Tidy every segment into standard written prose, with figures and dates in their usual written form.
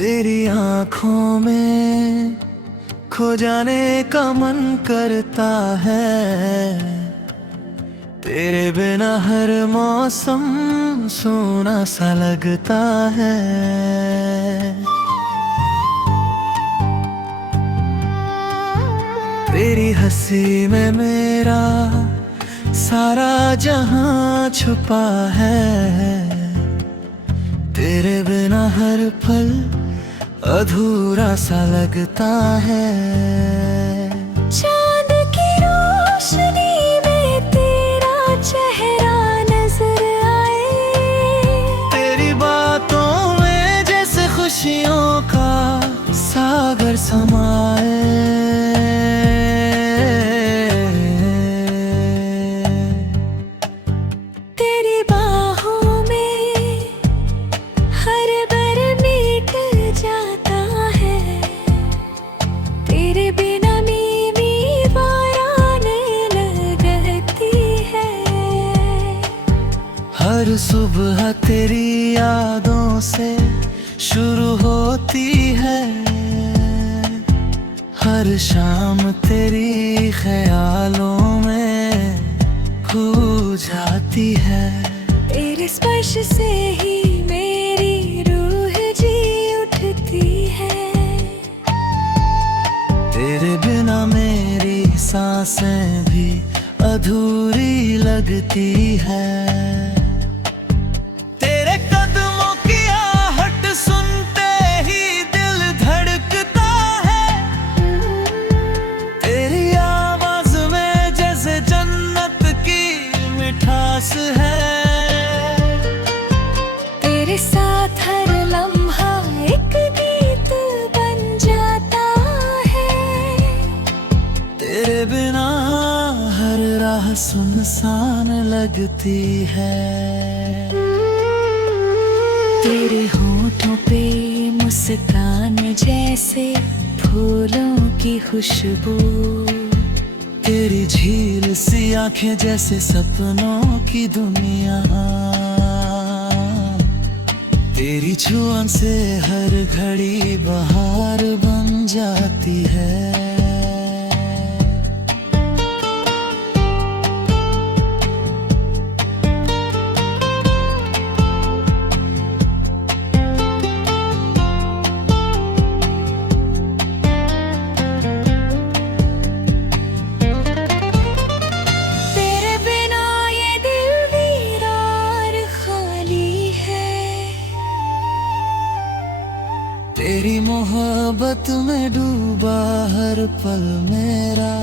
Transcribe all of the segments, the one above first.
तेरी आंखों में खो जाने का मन करता है। तेरे बिना हर मौसम सोना सा लगता है। तेरी हंसी में मेरा सारा जहां छुपा है। तेरे बिना हर पल अधूरा सा लगता है। चांद की रोशनी में तेरा चेहरा नजर आए। तेरी बातों में जैसे खुशियों का सागर समाए। तेरी बाहों में हर दर मिट जाता है। तेरे बिना मेरी बारान लगती है। हर सुबह तेरी यादों से शुरू होती है। हर शाम तेरी ख्यालों में खो जाती है। तेरे स्पर्श से ही मेरी रूह जी उठती है। तेरे बिना मेरी सांसें भी अधूरी लगती है। तेरे कदमों की आहट सुनते ही दिल धड़कता है। तेरी आवाज में जैसे जन्नत की मिठास है। तेरे साथ हर लम्हा एक गीत बन जाता है। तेरे बिना हर राह सुनसान लगती है। तेरे होठों पे मुस्कान जैसे फूलों की खुशबू। तेरी झील सी आंखें जैसे सपनों की दुनिया। तेरी छुअन से हर घड़ी बहार बन जाती है। तेरे बिना ये दिल वीरान खाली है। तेरी मोहब्बत में डूबा हर पल मेरा।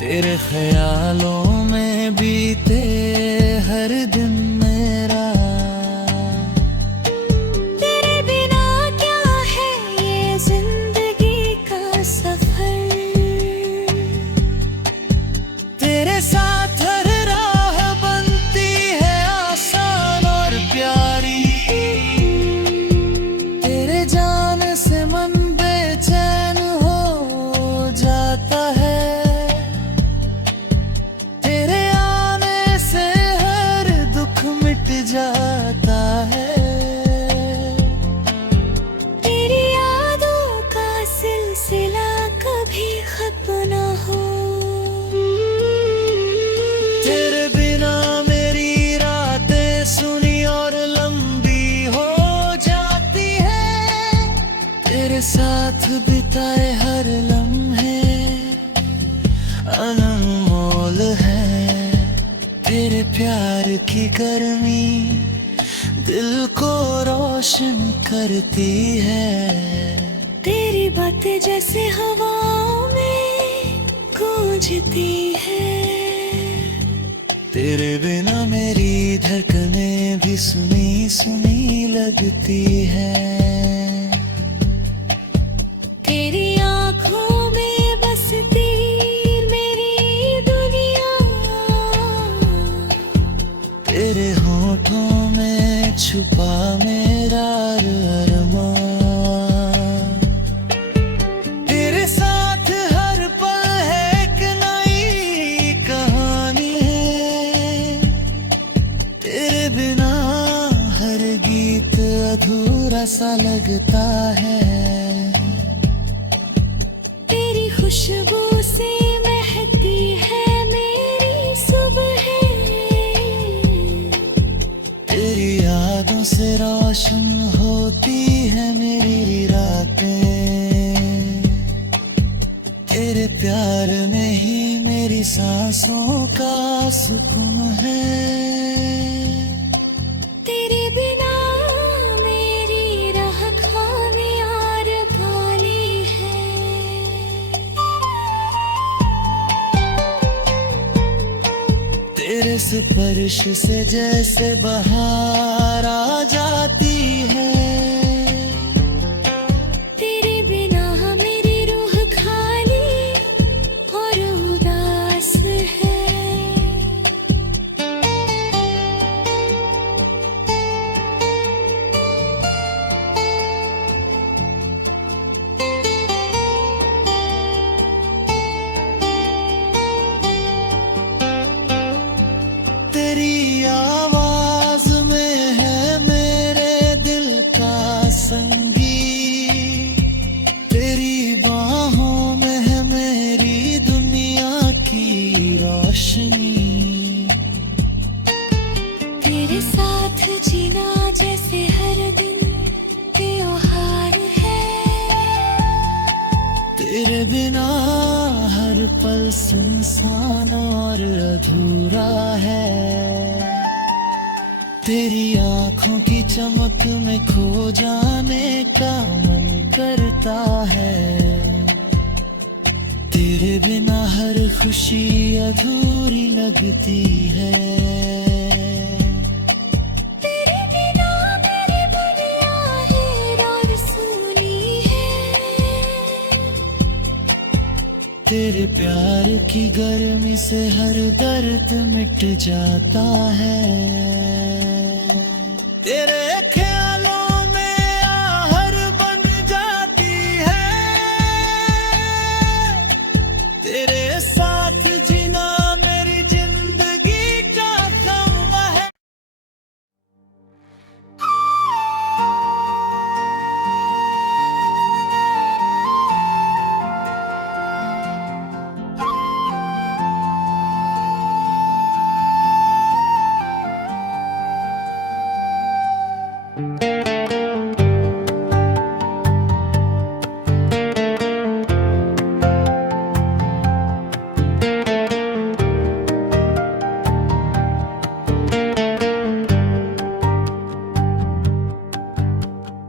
तेरे ख्यालों में बीते हर दिन मेरा। तेरे बिना क्या है ये जिंदगी का सफर। तेरे साथ हर राह बनती है आसान और प्यारी। तेरे जान से मन बेचैन हो जाता है। तेरे आने से हर दुख मिट जाता है। तेरी यादों का सिलसिला कभी खत्म न हो। तेरे बिना मेरी रातें सुनी और लंबी हो जाती है। तेरे साथ बिताए हर लम्हे अनमोल है। तेरे प्यार की गर्मी दिल को रोशन करती है। तेरी बातें जैसे हवाओं में गूंजती है। तेरे बिना मेरी धड़कनें भी सुनी सुनी लगती है। तेरी आंखों में बसती मेरी दुनिया। तेरे होठों में छुपा मेरा अरमान। तेरे साथ हर पल है एक नई कहानी है। तेरे बिना हर गीत अधूरा सा लगता है। तेरी खुशबू से महकती है मेरी सुबह, तेरी यादों से रोशन होती है मेरी रातें। तेरे प्यार में ही मेरी सांसों का सुकून है। तेरे बिना मेरी राह खाने और भाली है। तेरे स्पर्श से जैसे बहार आ जाती है। तेरे बिना मेरी रूह खाली और उदास है। तेरी आवाज में है मेरे दिल का संगीत। तेरी बाहों में है मेरी दुनिया की रोशनी। तेरे साथ जीना जैसे हर दिन त्योहार है। तेरे बिना हर पल सुनसान और अधूरा है। तेरी आंखों की चमक में खो जाने का मन करता है। तेरे बिना हर खुशी अधूरी लगती है। तेरे बिना मेरी दुनिया है और सुनी है। तेरे प्यार की गर्मी से हर दर्द मिट जाता है। तेरे ख्यालों में आहर बन जाती है। तेरे साथ जीना मेरी जिंदगी का ख़त्म है।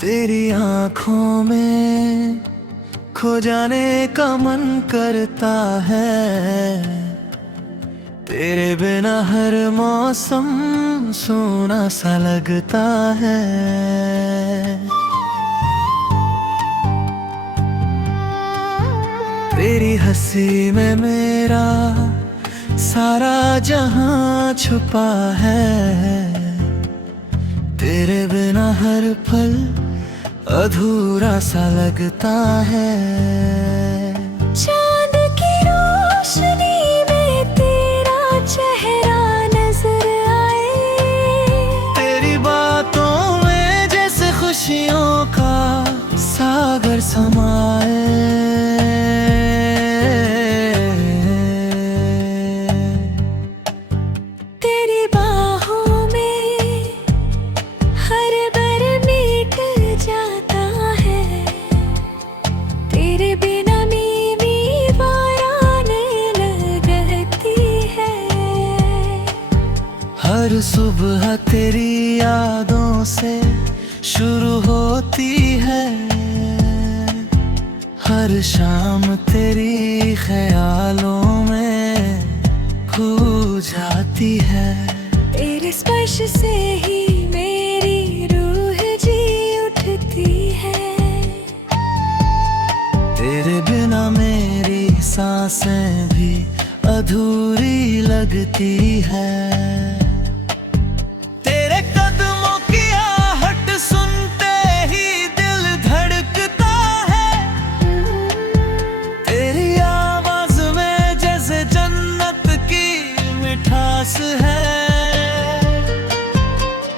तेरी आंखों में खो जाने का मन करता है। तेरे बिना हर मौसम सोना सा लगता है। तेरी हंसी में मेरा सारा जहां छुपा है। तेरे बिना हर पल अधूरा सा लगता है। चांद की रोशनी में तेरा चेहरा नजर आए। तेरी बातों में जैसे खुशियों का सागर समाए। तेरी बाहों में हर दर मिट जाता है। तेरे बिना मेरी बारान लगती है। हर सुबह तेरी यादों से शुरू होती है। हर शाम तेरी ख्यालों में खो जाती है। तेरे स्पर्श से ही मेरी रूह जी उठती है। तेरे बिना मेरी सांसें भी अधूरी लगती है। तेरे कदमों की आहट सुनते ही दिल धड़कता है। तेरी आवाज में जैसे जन्नत की मिठास है।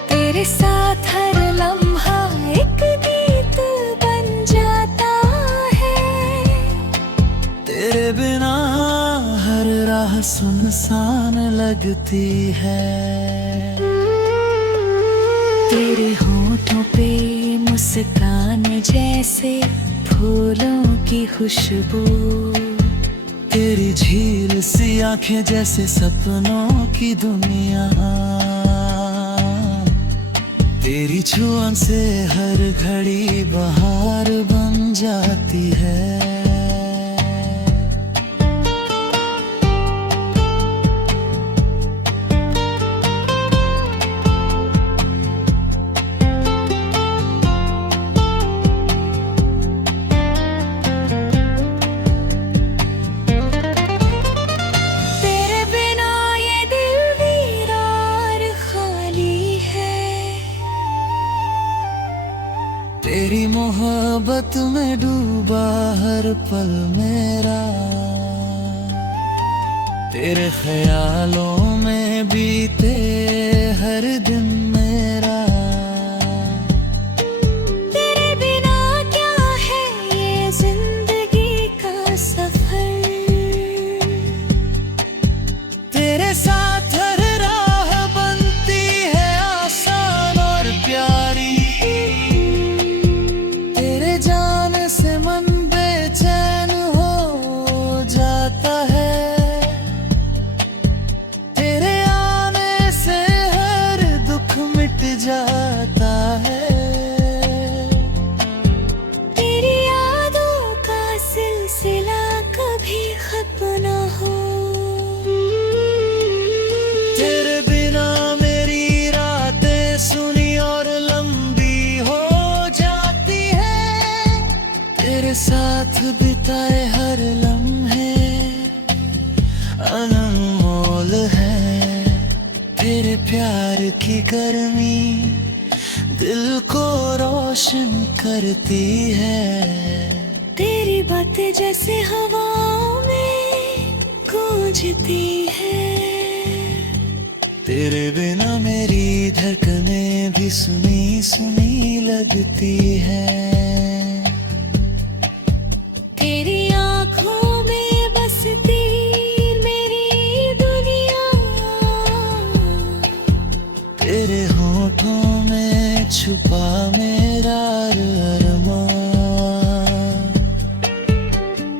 तेरे साथ हर लम्हा लगती है। तेरे होठों पे मुस्कान जैसे फूलों की खुशबू, तेरी झील सी आंखें जैसे सपनों की दुनिया, तेरी छुअन से हर घड़ी बहार बन जाती है। तेरे बिना ये दिल वीरान खाली है। तेरी मोहब्बत में डूबा हर पल मेरा, तेरे ख्यालों में बीते हर दिन मेरा। तेरे बिना क्या है ये जिंदगी का सफर, तेरे साथ हर राह बनती है आसान और प्यारी, तेरे जाने से मन बेचैन हो जाता है, तेरे आने से हर दुख मिट जाता है। तेरी यादों का सिलसिला कभी खत्म न हो। तेरे बिना मेरी रातें सुनी और लंबी हो जाती है, तेरे साथ बिताए हर लम्हे अनमोल है। तेरे प्यार की गर्मी दिल को रोशन करती है, तेरी बातें जैसे हवाओं में गूंजती है। तेरे बिना मेरी धड़कनें भी सुनी सुनी लगती है। तेरी आँखों में बसती मेरी दुनिया, तेरे होठों में छुपा मेरा अरमान,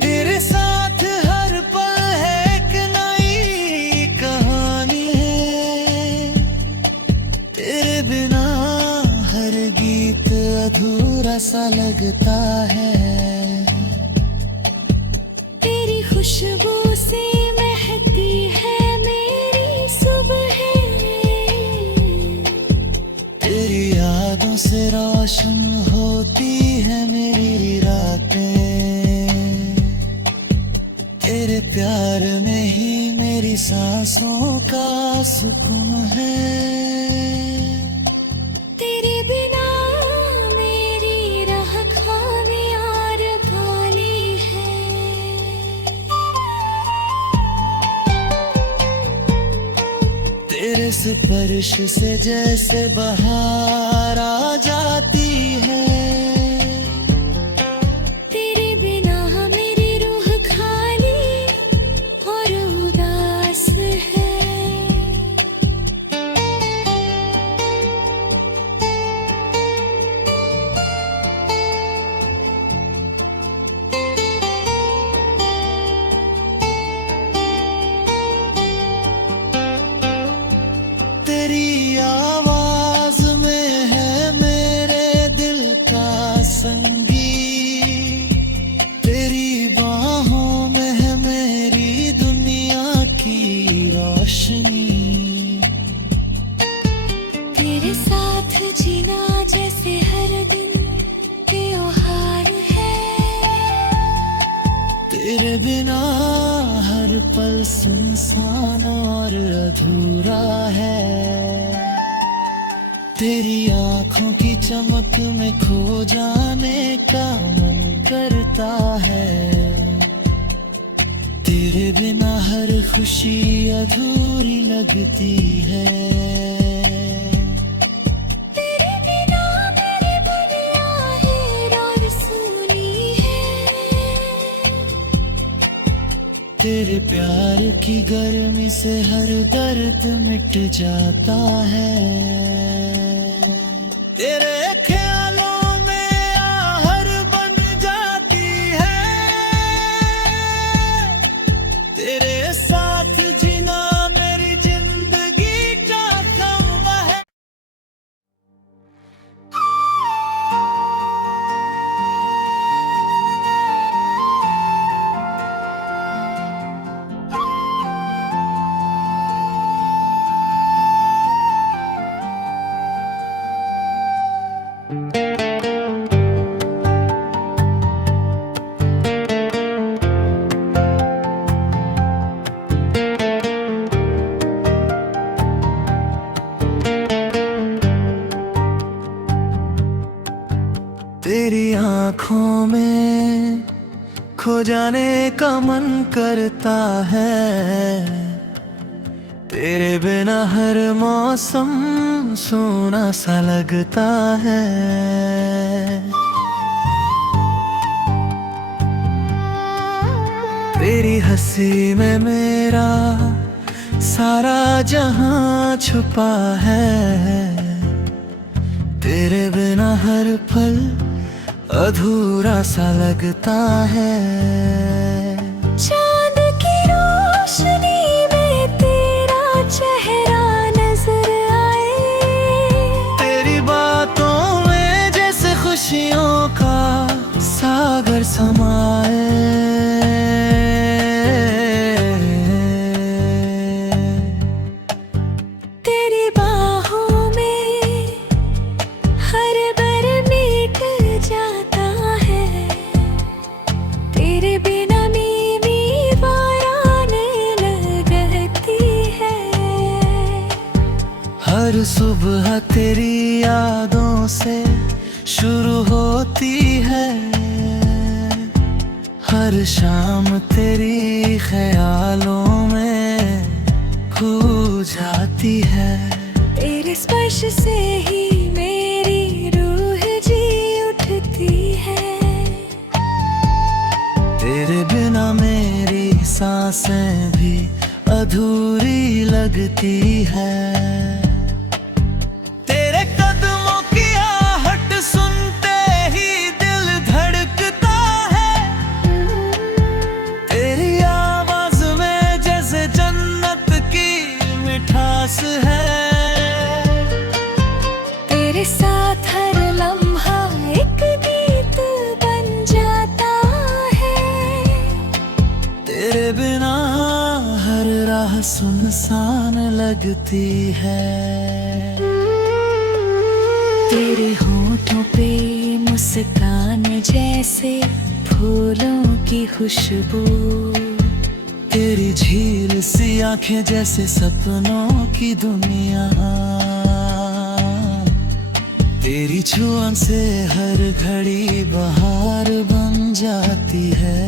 तेरे साथ हर पल है एक नई कहानी है, तेरे बिना हर गीत अधूरा सा लगता है। तेरी खुशबू से महकती है मेरी सुबह, तेरी यादों से रोशन होती है मेरी रातें, तेरे प्यार में ही मेरी सांसों का सुकून है। तेरे बिना मेरी राह खाने और खाली है। तेरे स्पर्श से जैसे बहार आ जाती है, तेरे बिना मेरी रूह खाली और उदास है। तेरी आवाज में है मेरे दिल का संगीत, तेरी बाहों में है मेरी दुनिया की रोशनी, तेरे साथ जीना जैसे हर दिन त्योहार है। तेरे बिना हर पल सुनसान और अधूरा है। तेरी आंखों की चमक में खो जाने का मन करता है, तेरे बिना हर खुशी अधूरी लगती है। तेरे बिना मेरी दुनिया हैरान सुनी है। तेरे तेरे प्यार की गर्मी से हर दर्द मिट जाता है। तेरे ख्यालों में आहर बन जाती है। तेरे साथ जीना मेरी जिंदगी का तमगा है। तेरी आँखों में खो जाने का मन करता है। तेरे बिना हर मौसम सोना सा लगता है। तेरी हंसी में मेरा सारा जहां छुपा है। तेरे बिना हर पल अधूरा सा लगता है। चांद की रोशनी में तेरा चेहरा नजर आए। तेरी बातों में जैसे खुशियों का सागर समाए। तेरी बाहों में हर दर मिट जाता है। तेरे बिना नींवी वाराने लगती है। हर सुबह तेरी यादों से शुरू होती है। हर शाम तेरी ख्यालों में खो जाती है। तेरे स्पर्श से ही मेरी रूह जी उठती है। तेरे बिना मेरी सांसें भी अधूरी लगती है। तेरे कदमों की आहट सुनते ही दिल धड़कता है। तेरी आवाज में जैसे जन्नत की मिठास है। तेरे साथ हर लम्हा एक गीत बन जाता है। तेरे बिना हर राह सुनसान लगती है। तेरे होठों पे मुस्कान जैसे फूलों की खुशबू। तेरी झील सी आंखें जैसे सपनों की दुनिया। तेरी छुअन से हर घड़ी बहार बन जाती है।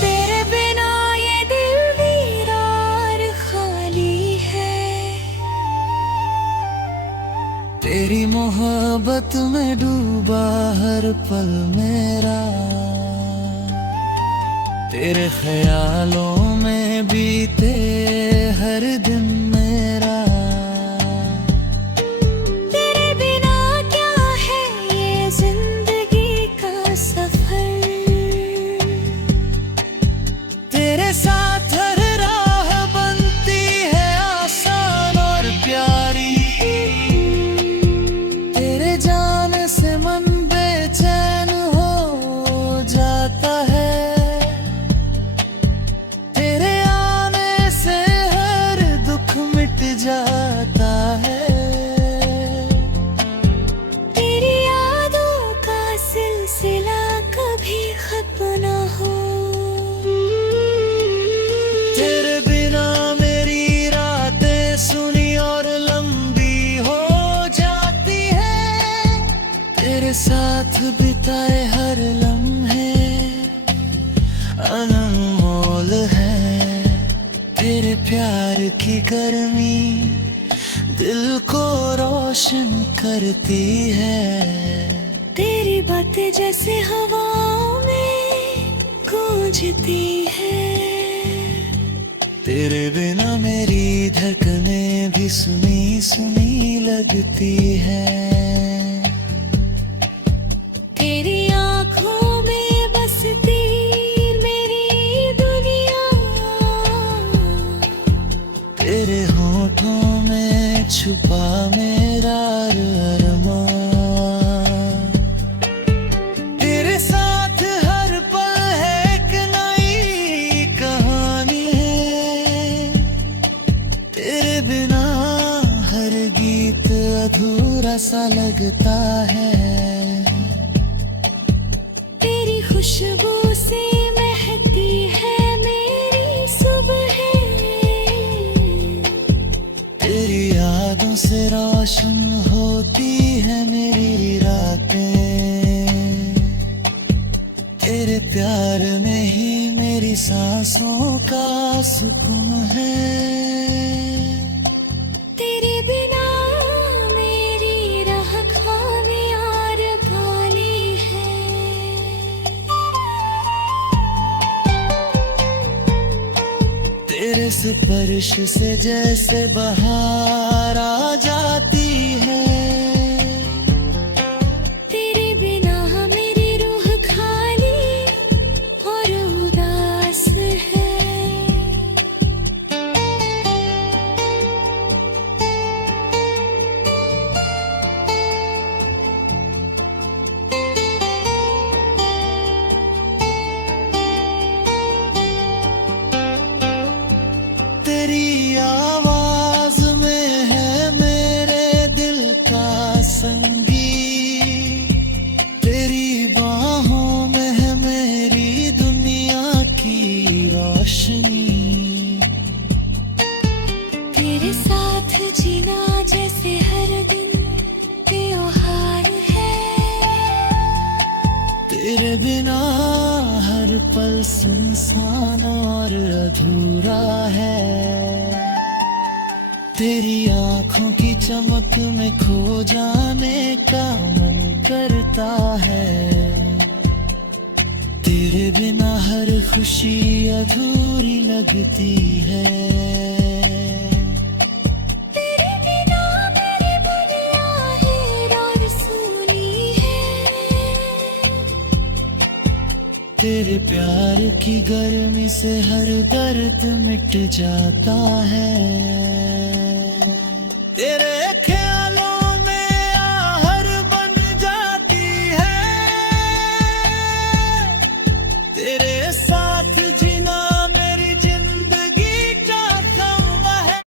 तेरे बिना ये दिल वीरान खाली है। तेरी मोहब्बत में डूबा हर पल मेरा। तेरे ख्यालों में बीते हर दिन मेरा। तेरे बिना क्या है ये जिंदगी का सफर। तेरे साथ हर राह बनती है आसान और प्यारी। तेरे जाने से मन बेचैन हो जाता है। तेरे आने से हर दुख मिट जाता है। तेरी यादों का सिलसिला कभी खत्म न हो। तेरे बिना मेरी रातें सुनी और लंबी हो जाती है। तेरे साथ बिताए हर लम्हे की गर्मी दिल को रोशन करती है। तेरी बातें जैसे हवाओं में गूंजती है। तेरे बिना मेरी धड़कनें भी सुनी सुनी लगती है। तेरी आंखों में बसती मेरी दुनिया, तेरे होठों में छुपा मेरा अरमान। तेरे साथ हर पल है एक नई कहानी है। तेरे बिना हर गीत अधूरा सा लगता है। तेरी खुशबू से महकती है मेरी सुबह, तेरी यादों से रोशन होती है मेरी रातें। तेरे प्यार में ही मेरी सांसों का सुकून है। तेरे बिना मेरी राह खाने और खाली है। तेरे स्पर्श से जैसे बहार आ जाती है। तेरे बिना मेरी रूह खाली और उदास है। तेरी आवाज में है मेरे दिल का संगीत। तेरी बाहों में है मेरी दुनिया की रोशनी। तेरे साथ जीना जैसे हर दिन त्योहार है। तेरे बिना हर पल सुनसान और अधूरा है। तेरी आंखों की चमक में खो जाने का मन करता है। तेरे बिना हर खुशी अधूरी लगती है। तेरे बिना मेरी दुनिया है और सुनी है। तेरे प्यार की गर्मी से हर दर्द मिट जाता है।